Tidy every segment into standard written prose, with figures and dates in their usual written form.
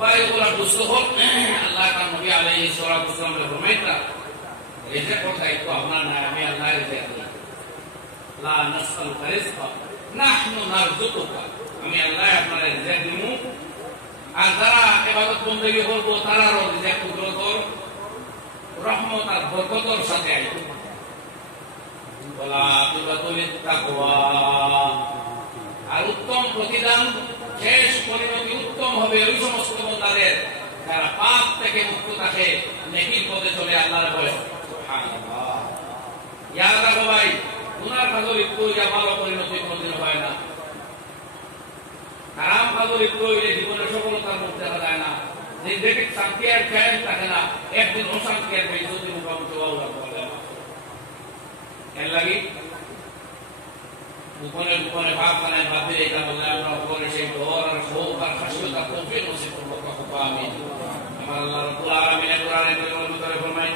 ভাই ওরা দুষ্ট হল আল্লাহ তার নবী আলাইহিস সালাতু ওয়াস সালামের ফরমাইতা রিজিক কথা একটু আপনার না আমি আল্লাহ রিজিক লা নাসআল রিজকা নাহনু নারযুকুকা আমি আল্লাহ আপনার রিজিক দিমু আর যারা ইবাদত বندگی করব তারারও রিজিক কুদরতর রহমত আর বরকতের সাথে আইবে ওয়ালা তুবাতুল তাকওয়া আর উত্তম প্রতিদান শেষ পরিণতি উত্তম হবে ওই সমস্ত বান্দাদের যারা পাপ থেকে মুক্ত থাকে নেকির পথে চলে আল্লাহর ভয়ে সুবহানাল্লাহ ইয়াদ রাখো ভাই গুনার কাজে লিপ্ত হইয়া ভালো পরিণতি কোনদিন হয় না হারাম কাজে লিপ্ত হইলে জীবনে সফলতার মুখ দেখা যায় না জিন্দেগির শান্তি আর চ্যান থাকে না একদিন অশান্তি আর বেইজ্জতির মুখোমুখি হওয়া বলে এর লাগি গোপনে গোপনে পাপ কানায় ভাবি এটা বললে আমরা গোপনে সেই ডর আর শোক আর খাসিয়ত আর তৌফিক নসিব করবো কখনো আমিন আমার আল্লাহ রাব্বুল আলামিনের কোরআনের ভিতরে ফরমায়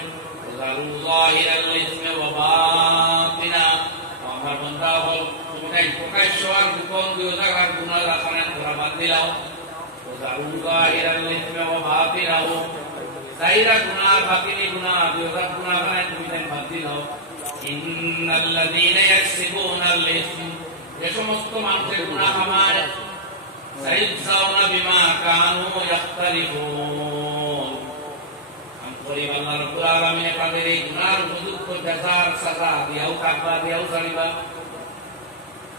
যারু যাহিরাল ইসমি ওয়া বাতিনা আমার বান্দা হল তুমি প্রকাশ্য আর গোপন দুই জায়গার গুনাহ রাখানে তোমরা বাদ দিলাও যারু যাহিরাল ইসমি ওয়া বাতিনা যাহিরা গুনাহ বাতিনি গুনাহ দুই জায়গার গুনাহ রাখানে তুমি বাদ দিলাও ইন্নাল্লাযীনা ইয়াকসিবুনাল ইসম যে সমস্ত মানুষের গুনাহ আমায় সাইয়ুজাউনা বিমা কানু ইয়াখতারিফুন আম করিম আল্লাহ রাব্বুল আলামিন তাদের এই গুনাহর উপযুক্ত জাযার সাজা দিয়াও থাকবা দিয়াও ছাড়িবা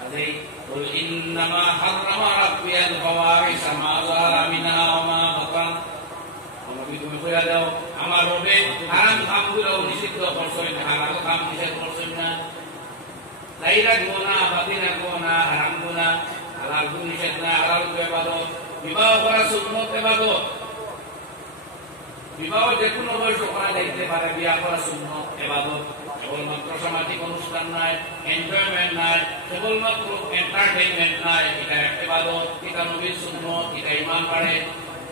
আদেই কুল ইন্নামা হাররামা রাব্বিয়াল ফাওয়াহিশা মা যাহারা মিনহা ওয়া মা বাতান তুমি কইয়া দাও আমার রবে হারাম কামগুলো নিষিদ্ধ করছেন হালাল কাম নিষেধ করছেন না যাইরা গুনাহ বাতিনা গুনাহ হারাম গুনাহ হালাল গুনাহ নিষেধ না হালাল ইবাদত বিবাহ করা সুন্নাত ইবাদত বিবাহ যে কোনো বয়সে করা যাইতে পারে বিবাহ করা সুন্নাত ইবাদত কেবলমাত্র সামাজিক অনুষ্ঠান নয় এনজয়মেন্ট নয় কেবলমাত্র এন্টারটেইনমেন্ট নয় এটা একটা ইবাদত এটা নবীর সুন্নাত এটা ঈমান বাড়ে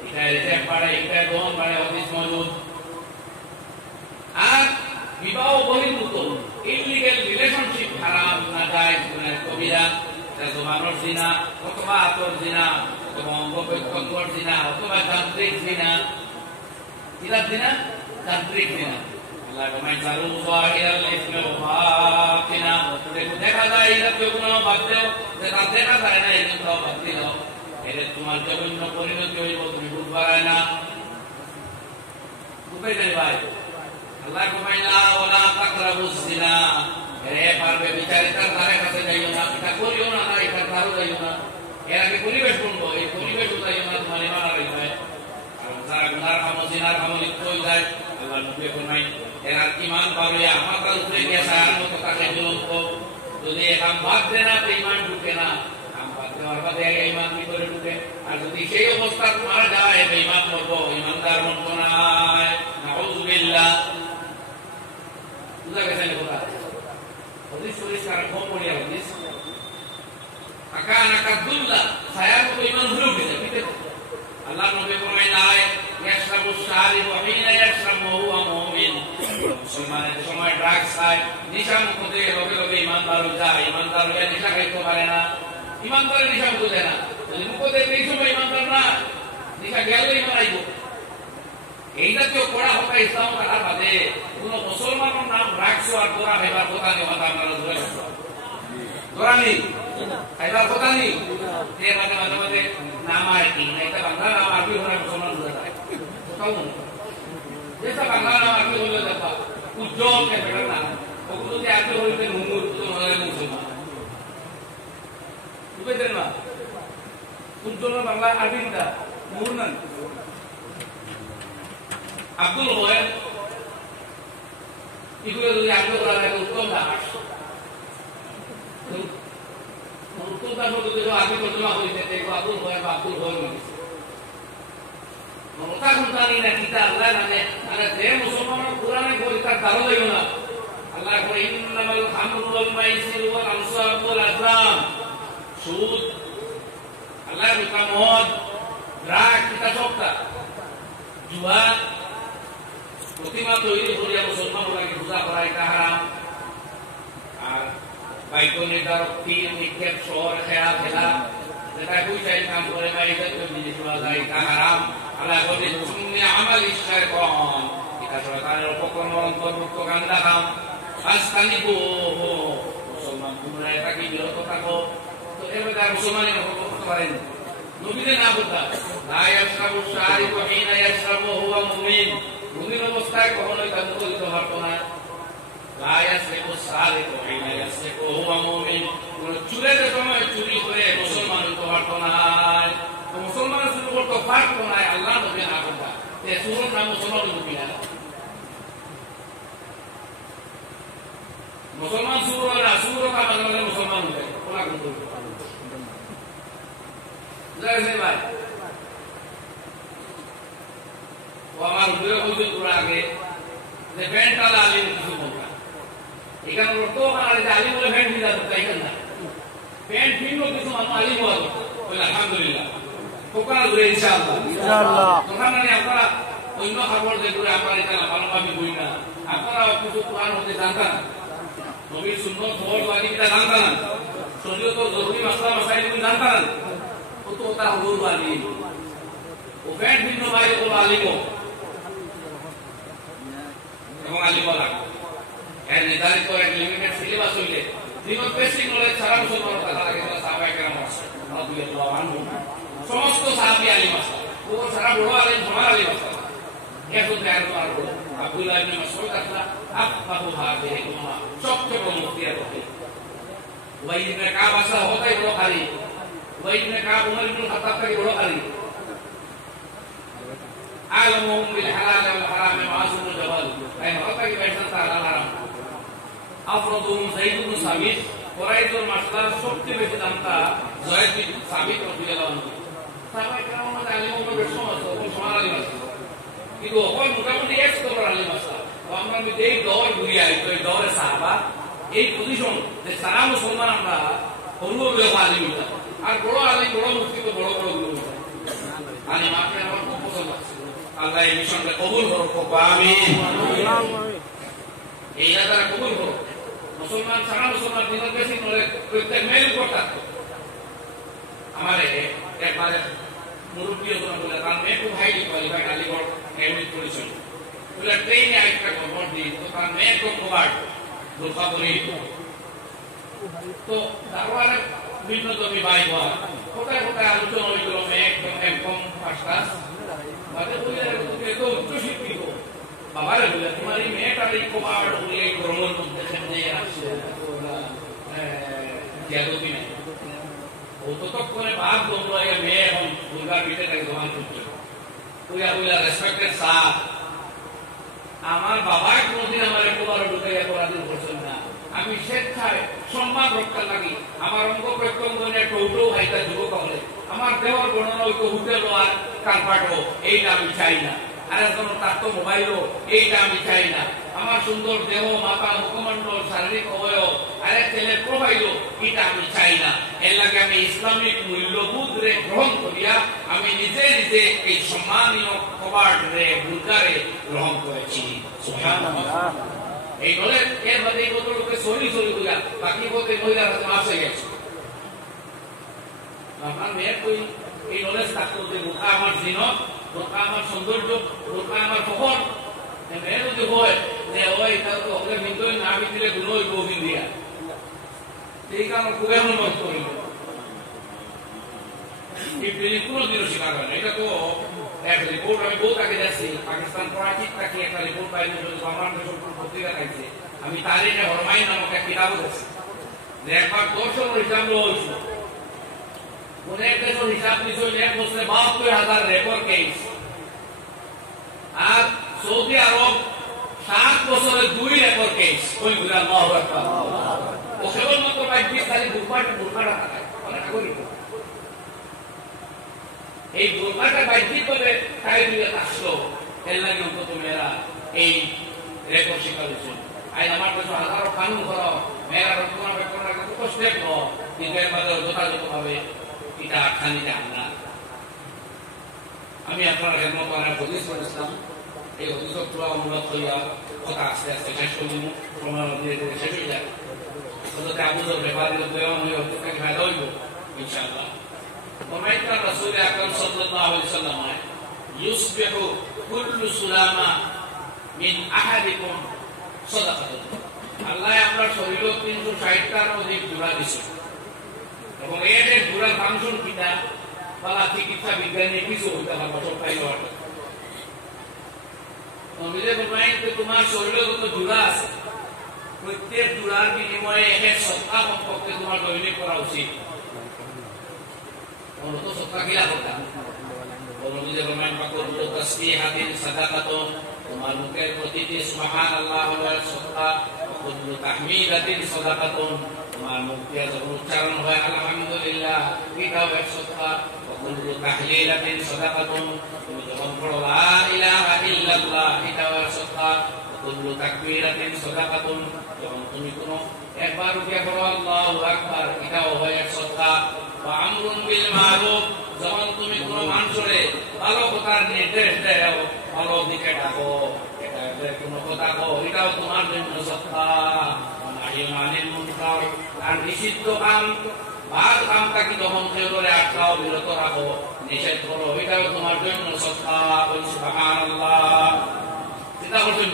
এটা রিজেক্ট বাড়ে এটা দোন বাড়ে হাদিস মওজুদ আর বিবাহ বহির্ভূত ইললিগ্যাল রিলেশনশিপ হারাম নাজায়েজ গুনাহ কবিরা জবানের জিনা অথবা আতর জিনা অথবা অঙ্গপ্রত্যঙ্গর জিনা অথবা যান্ত্রিক জিনা কিলা জিনা যান্ত্রিক জিনা আল্লাহ ফরমায় জারু যাহিরাল ইসমি ওয়া বাতিনা দেখা যায় এটা তো কোনো বাদ দাও যেটা দেখা যায় না এটা তো বাদ দাও এটা তোমার জঘন্য পরিণতি হইব তুমি বুঝবাই না বুঝাই যাই ভাই আল্লাহ ফরমায় লা ওয়ালা তাকরাবুজ জিনা এ পারবে বিচারিতার ধারে কাছে যাইও না এটা করিও না এটা ধারও যাইও না এর আগে পরিবেশ বলবো এই পরিবেশ যাইও না তোমার ঈমান হারাই যায় আর যারা গুনার কাম জিনার কাম লিপ্ত হয়ে যায় আল্লাহ নবী ফরমায় এরা ঈমান পাবে আমার কাছে উপরে গিয়ে সায়ার মতো তাকে জ্বলন্ত যদি এ কাম বাদ দেয় না তো ঈমান ঢুকে না কাম বাদ দেওয়ার বাদে ঈমান ভিতরে ঢুকে আর যদি সেই অবস্থা মারা যায় বেঈমান মরবো ঈমানদার মরবো না নাউযুবিল্লাহ বুঝা গেছে কথা হাদিস পরিষ্কার কম পড়িয়া হাদিস আকানা কাদুল্লাহ ছায়ার মতো ঈমান হলো কিনা আল্লাহ নবী ফরমায় নাই ইয়াশরাবু শারিবু হিনা ইয়াশরাবু ওয়া হুয়া মুমিন মুসলমানের সময় ড্রাগস খায় নিশা মুখে লগে লগে ঈমানদার হয়ে যায় ঈমানদার হয়ে নিশা খাইতে পারে না ঈমানদারের নিশা বুঝে না যদি মুখে এই সময় ঈমানদার না নিশা গেলে ঈমান আইব এইটা তো পড়া হবে ইসলাম কাটার বাদে কোন মুসলমানের নাম ড্রাগস আর গোরা খাইবার কথা নেই কথা আপনারা জোরে গোরা নেই খাইবার কথা নেই যে মাঝে মাঝে মাঝে নাম আর কি না এটা বাংলা নাম আর কি হলে মুসলমান হয়ে যায় কোথাও না যেটা বাংলা নাম আর কি হলে দেখা উজ্জ্বল কে বেটার নাম ওগুলো যে আগে হইতে মুমুর তো হলে মুসলমান বুঝলেন না উজ্জ্বল বাংলা আরবিটা মুমুর না আব্দুল হয় এগুলো যদি আগে করা যায় উত্তম দাস উত্তম দাস যদি আগে তর্জমা করিতে দেখো আব্দুল হয় বা আব্দুল হয় মমতা সন্তানী না কিতা আল্লাহ মানে মানে যে মুসলমানের কোরআনে করি তার দারো যাইব না আল্লাহ কই ইন্নামাল খামরু ওয়াল মাইসির ওয়াল আনসাব ওয়াল আজলাম সুদ আল্লাহ রুকা মদ ড্রাগ কিতা সবটা জুয়া প্রতিমা তৈরি করিয়া মুসলমানকে পূজা করা এটা হারাম আর বাইক নির্ধারক তীর নিক্ষেপ শহর খেলা খেলা যেটা পয়সায় কাম করে বা এটা জিনিস পাওয়া যায় এটা হারাম আল্লাহ বলেন তুমি আমাল ইশার কোন এটা শয়তানের উপকরণ অন্তর্ভুক্ত গান দেখাম আস্তানিবু মুসলমান তোমরা এটাকে বিরত থাকো তো এভাবে আর মুসলমানের করতে পারেন নবীদের না বলতা লা ইয়াশরাবু শারিবু হিনা ইয়াশরাবু হুয়া মুমিন মুমিন অবস্থায় কখনোই তা মুখরিত হতো না লা ইয়াশরাবু শারিবু হিনা ইয়াশরাবু হুয়া মুমিন চুরের সময় চুরি করে মুসলমান হতে পারতো না মুসলমানের শুরু করতো পারতো না আল্লাহ নবী না বলতা তে সুরন নাম মুসলমান নবী না মুসলমান শুরু না শুরু কা মানে মুসলমান হয়ে ওলা কিন্তু জানেন ভাই ও আমার উদ্রে হইছে তোরা আগে যে ফ্যানটা আলিম কিছু বলতা এখানে তো আমার যে আলিম বলে ফ্যান দিলা তাই না ফ্যান ভিন্ন কিছু মানুষ আলিম হওয়া বলে আলহামদুলিল্লাহ কোকা ধরে ইনশাআল্লাহ তোমরা মানে আপনারা অন্য খবর যেগুলো আমরা এটা ভালোভাবে বই না আপনারা কিছু কোরআন হতে জানতেন নবীর সুন্নাত খবর ওয়াজিবটা জানতেন না শরীয়ত জরুরি মাসলা মাসাইল জানতেন তো তা হুজুর আলিম ও ফ্যান ভিন্ন ভাই ও আলিম এবং আলিম বলা এর নির্ধারিত এক লিমিটেড সিলেবাস হইলে জীবন বেসিক নলেজ ছাড়া মুসলমান কথা লাগে তাহলে সাহাবায়ে কেরাম রাদিয়াল্লাহু আনহুম সমস্ত সাহাবী আলিম আসা ও সারা বড় আলিম সমান আলিম আসা এত জ্ঞান আর বড় আব্দুল্লাহ ইবনে মাসউদ আসলা আফকাহু হাদিহি উম্মাহ সবচেয়ে বড় মুফতি আর বড় ওয়াই ইবনে কাব আসলা হতাই বড় খালি ওয়াই ইবনে কাব উমর ইবনে খাত্তাব থেকে বড় খালি আলমুহুম বিল হালাল ওয়াল হারাম মাসুম জাবাল এই হতাই বাইসান তাআলা হারাম আফরদুহুম যায়েদ ইবনে সাবিত কুরাইশের মাসলার সবচেয়ে বেশি জানতা যায়েদ ইবনে সাবিত রাদিয়াল্লাহু আনহু সাহাবায়ে কেরাম মধ্যে আলিমুল বেশমত ও সমান আলিম আছে কিন্তু ওই মোটামুটি এক স্তর আলিম আছে আমরা যদি এই দৌড় ঘুরিয়ে আই তো এই দৌড়ে সাহাবা এই পজিশন যে সারা মুসলমান আমরা অনুভব আলিম আর বড় আলিম বড় মুফতি তো বড় বড় গুলো আলিম আপনি আমার খুব পছন্দ আছে আল্লাহ এই মিশনকে কবুল করুক আমিন এই যারা কবুল করুক মুসলমান সারা মুসলমান দিনের বেশি নলে প্রত্যেক মেল উপর থাকতো আমার একবারে মুরব্বী হতো না বলে তার মেয়ে খুব হাইলি কোয়ালিফাইড আলিগড় এমএড পরিচয় বলে ট্রেনে আরেকটা খবর দিই তো তার মেয়ে খুব কোয়ার্ড দুর্গা বলি তো দারোয়ানের বিভিন্ন জমি বাই হওয়া কোথায় কোথায় আলোচনা হয়েছিল মেয়ে একদম একদম ফার্স্ট ক্লাস বাদে বলে তো উচ্চ শিক্ষিত বাবারে বলে তোমার এই মেয়েটার এই কোয়ার্ড বলে এই গরমের মধ্যে খেলে আসছে জাদুবি নাই ও তো তখন বাপ তোমরা এই মেয়ে এখন দুর্গা পিঠে তাকে জমান করছে ওইয়া বলে রেসপেক্টেড স্যার আমার বাবা কোনদিন আমার একবার ঢুকাইয়া পড়াদিন করছেন না আমি স্বেচ্ছায় সম্মান রক্ষার লাগি আমার অঙ্গ প্রত্যঙ্গনে টৌটো হাইতা যুবক হলে আমার দেওয়ার বর্ণনা ওই হোটেল আর কালপাটো এইটা আমি চাই না আর একজন তার তো মোবাইলও এইটা আমি চাই না আমার সুন্দর দেহ মাথা মুখমণ্ডল শারীরিক অবয়ব আরেক ছেলের প্রোফাইলও এটা আমি চাই না এর লাগে আমি ইসলামিক মূল্যবোধ রে গ্রহণ করিয়া আমি নিজে নিজে এই সম্মানীয় কবাট রে বুলগারে গ্রহণ করেছি সুবহানাল্লাহ এই বলে এর মধ্যে এই বদলকে সরি সরি করিয়া বাকি বলতে মহিলার হাতে মাফ হয়ে গেছে আপনার মেয়ের কই এই নলেজ থাকতো যে বোকা আমার জিনত বোকা আমার সৌন্দর্য বোকা আমার ফখর মেয়ে যদি হয় যে ওই তার তো ওকে বিন্দুই না বিদিলে গুলো ওই গোবিন্দ দিয়া এই কারণ খুবই অনুমত করিল এই প্রেরিত কোনো দিনও স্বীকার হয় না এটা তো এক রিপোর্ট আমি বহুত আগে যাচ্ছি পাকিস্তান প্রাকৃতিক তাকে একটা রিপোর্ট পাইনি যদি আমার পত্রিকা থাকছে আমি তারিখে হরমাই নামক এক কিতাব দেখছি যে একবার 10 হিসাব হয়েছিল অনেক দেশের হিসাব নিচ্ছে 1 বছরে 72,000 রেকর্ড কেস আর সৌদি আরব 7 বছরে 2 রেকর্ড কেস ওই গুলো আল্লাহু আকবার ও কেবলমাত্র 22 তারিখ বুরকাটা থাকে অনেক আগে এই বুরকাটা 22 করে তাই দিয়ে আসলো এর লাগে অন্তত মেয়েরা এই রেকর্ড শিকার হয়েছে আজ আমার কাছে হাজারো কানুন করো মেয়েরা রক্ষণা বেক্ষণা কত স্টেপ নাও নিজের মধ্যে যথাযথভাবে এটা খানি যান না আমি আপনার খেদমত করার হদিস পড়েছিলাম এই হদিসক পুরা অনুবাদ হইয়া কথা আস্তে আস্তে শেষ করে দিব সময় ধীরে ধীরে শেষ হয়ে যায় হজরত আবু যর ব্যাপারে দেওয়ান হয়ে হদিসটাকে ফায়দা হইব ইনশাআল্লাহ ওমাইতা রাসূল আকরাম সাল্লাল্লাহু আলাইহি ওয়াসাল্লাম ইউসবিহু কুল্লু সুলামা মিন আহাদিকুম সাদাকাতুন। আল্লাহ আপনার শরীরে 360টার অধিক জোড়া দিছে এবং এর জোড়ার ফাংশন কিনা বলা চিকিৎসা বিজ্ঞানী কিছু হইতে পারবো সব পাইল নবীরে বলবেন যে তোমার শরীরে যত জোড়া আছে প্রত্যেক জোড়ার বিনিময়ে এর সত্তা সম্পর্কে তোমার দৈনিক করা উচিত। অন্য তো সত্তা কিলা করতাম নবীরে বলবেন পাকুল্লু তাসবিহাতিন সাদাকাতুন, তোমার মুখের প্রতিটি সুবহানাল্লাহ হলো সত্তা, কুল্লু তাহমিদাতিন সাদাকাতুন, তোমার মুখ দিয়ে যখন উচ্চারণ হয় আলহামদুলিল্লাহ এটাও এক সত্তা, কুল্লু তাহলিলাতিন সাদাকাতুন, তুমি যখন পড়ো লা ইলাহা ইল্লাল্লাহ এটাও এক সত্তা, কুল্লু তাকবীরাতিন সাদাকাতুন, যখন তুমি কোনো একবার উঠে পড়ো আল্লাহু আকবার এটাও হয় এক সত্তা, ওয়া আমরুন বিল মারুফ, যখন তুমি কোনো মানুষরে ভালো কথার নির্দেশ দাও ভালো দিকে ডাকো এটা কোনো কথা কো এটাও তোমার জন্য সত্তা, নাহিমানিল মুনকার আর নিষিদ্ধ কাম ভালো কামটাকে যখন কেউ করে আটকাও বিরত রাখো নিষেধ করো এটাও তোমার জন্য সত্তা। সুবহানাল্লাহ চিন্তা করছেন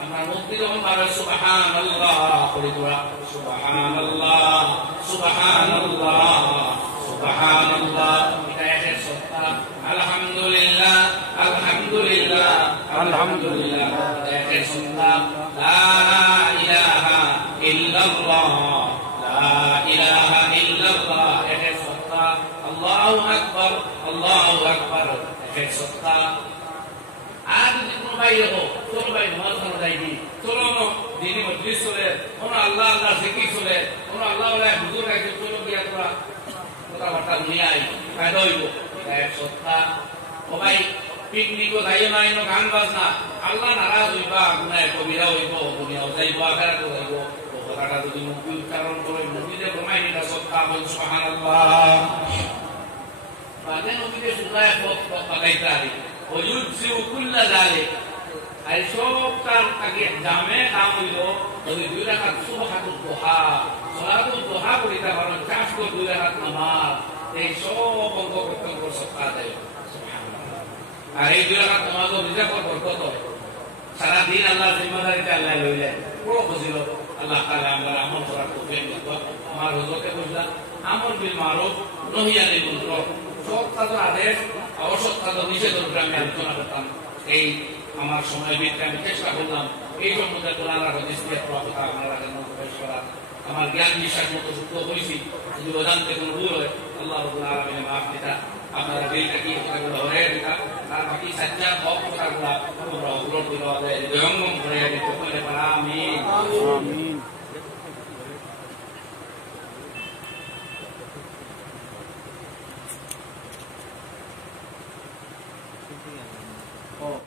আমরা মুক্তি যখন পাবে সুবহানাল্লাহ করে তোরা সুবহানাল্লাহ সুবহানাল্লাহ সুবহানাল্লাহ এটা এর সত্তা, আলহামদুলিল্লাহ আলহামদুলিল্লাহ আলহামদুলিল্লাহ এটা এর সত্তা, লা ইলাহা ইল্লাল্লাহ লা ইলাহা ইল্লাল্লাহ এর সত্তা, আল্লাহু আকবার এর সত্তা। আর যদি কোনো ভাই হো চলো ভাই নামাজ পড়া যাইবি চলো দিনী মজলিস চলে কোনো আল্লাহ আল্লাহ জিকির চলে কোনো আল্লাহ আল্লাহ হুজুর একজন চলো গিয়া তোরা কথাবার্তা নিয়ে আই ফায়দা হইব এক সত্তা। ও ভাই পিকনিকও যাইও না এনো গান বাজনা আল্লাহ নারাজ হইবা গুনায় কবিরা হইব দুনিয়াও যাইব আখিরাতও যাইব ও কথাটা যদি মুখে উচ্চারণ করে নবীতে ফরমাই এটা সত্তা বল সুবহানাল্লাহ বাদে নবীতে সুরায় পাকাইতা আরি ওয়ুজু কুল্লা যালিক আর সব তার আগে জামে কাম হইল যদি 2 রাকাত সুবহানাতুল দুহা সালাতুল দুহা করিতে পারো 2 রাকাত নামাজ এই সব অঙ্গ প্রত্যঙ্গ সত্তা দেয় সুবহানাল্লাহ। আর এই 2 রাকাত নামাজ রিজার্ভ বরকত হয় সারা দিন আল্লাহ জিম্মাদারিতে আল্লাহ লইলেন পুরো ফজিলত আল্লাহ তাআলা আমরা আমল করার তৌফিক দান। আমার হুজুরকে বললাম আমল বিল মারুফ নহি আনিল মুনকার সব কাজের আদেশ অসৎ কাজের নিষেধের উপরে আমি আলোচনা করতাম। এই আমার সময় ভিত্তিতে আমি চেষ্টা করলাম এই সম্বন্ধে কোরআন আর হাদিস দিয়ে কথা আপনারা যেন পেশ করা আমার জ্ঞান বিশ্বাস মতো যুক্ত করেছি যদি অজান্তে কোনো ভুল হয় আল্লাহ রাব্বুল আলামিন মাফ দিতা আপনারা দিলটা কি কথাগুলো হয়ে দিতা আর বাকি সচ্চা হক কথাগুলো আমরা অগ্রহ করে হৃদয়ঙ্গম করে দিতে পারে আমিন আমিন।